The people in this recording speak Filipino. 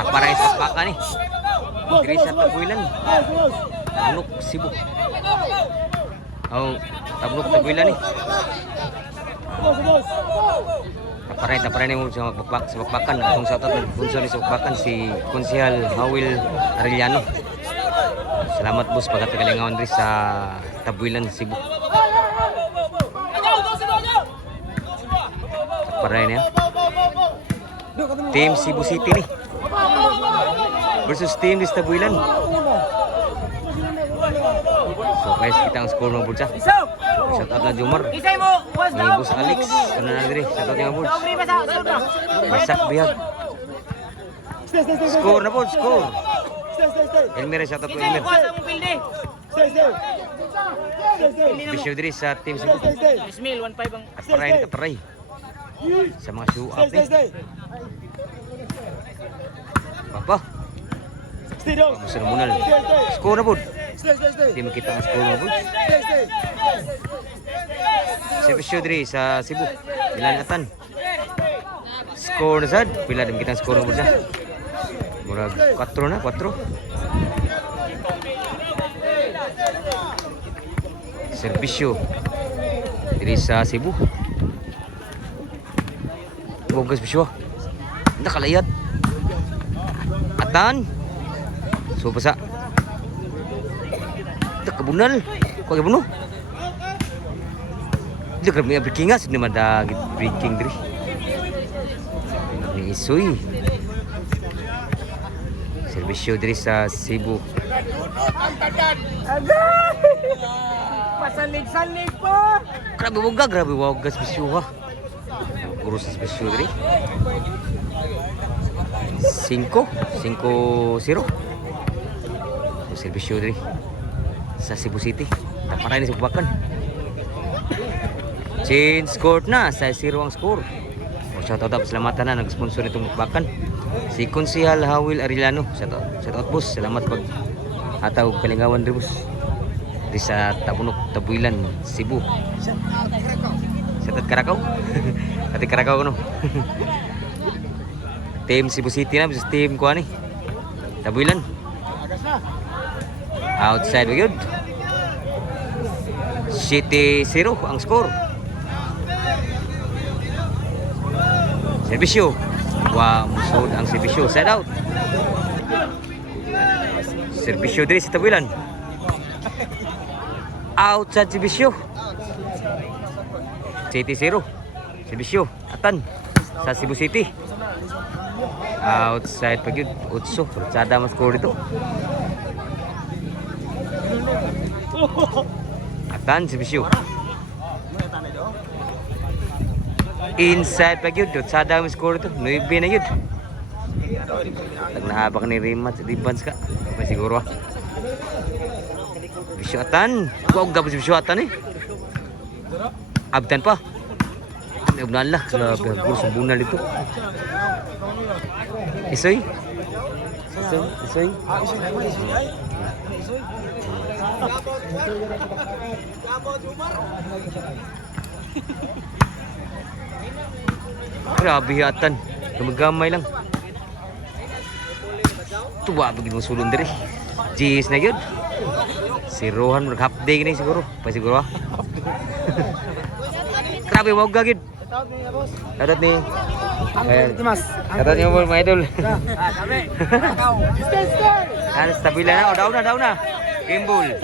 Kaparay sa paka ni. Diri sa Tabuilan. Tabunok Cebu. Oh, Tabunok Tabuilan ni. Taparay ni mo sa bakbakan. Atong sa atat nagpunso ni sa bakbakan si Konsehal Hawil Arellano. Salamat boss pagkatagalingawan diri sa Tabuilan, Cebu. Taparay niya. Team Cebu City ni versus team di Tabuilan. So guys, kita ang score ng bulsa. Shout out na Jumar. Ni Bus Alex. Ano na diri? Shout out nga bulsa. Masak bihag. Score na po, score. Elmer, shout out to Elmer. Bisyo diri sa team Cebu. Ismail 1-5 ang Taparay. Sa mga show up ni. Papa. Vamos sa munal. Score na po. Hindi makita ang score na po. Sa Bisyo diri sa Cebu. Ilanatan. Score na sad. Pila din kita ang score na po siya. Murag 4 na, 4. Serbisyo diri sa Cebu. Bogas bisyo. Nakalayat. Atan. So basa. Kabunal. Ko kabuno. Di kami breaking as ni mada breaking diri. Ni isoy. Serbisyo diri sa Cebu. pasalig-salig po. Grabe wagas bisyo ha. Urus bisyo diri. 5-0. Serbisyo diri sa Cebu City. Taparay ni sa Bakbakan. Change score na sa 0 ang score. Shout out salamatan na nag-sponsor nitong Bakbakan. Si Konsehal Hawil Arellano. Shout out boss. Salamat pag ataw kalingawan ri boss. Di sa Tabunok Tabuilan, Cebu. Shout out Karakaw. Ati Karakaw no. Team Cebu City na versus team ko ani. Tabuilan. Outside we good. City 0 ang score. Serbisyo. Musod ang serbisyo. Side out. Serbisyo diri sa Tabuilan. Outside serbisyo. City 0. Serbisyo. Atan sa Cebu City. Outside pag yun. Utso. Rutsada mas score dito. Atan serbisyo. Inside pag yun. Rutsada mas score dito. 9 na yun. Nagnahabak ni Rimat sa defense ka. May siguro ah. Serbisyo Atan. Huwag gabos serbisyo Atan eh. Abdan pa. Nagnahala. Grabe. Kurso bunal ito. Isoy? Isoy? Grabe Atan. Lumagamay lang. Tuwa bagay mo sulong diri. Jeez na yun. Si Rohan half day gini siguro. Pa siguro ah. Grabe wag gagid. Shoutout ni Dimas. Shoutout ni mga idol. Sabi. Ano, stabila na. Daw na. Gimbal.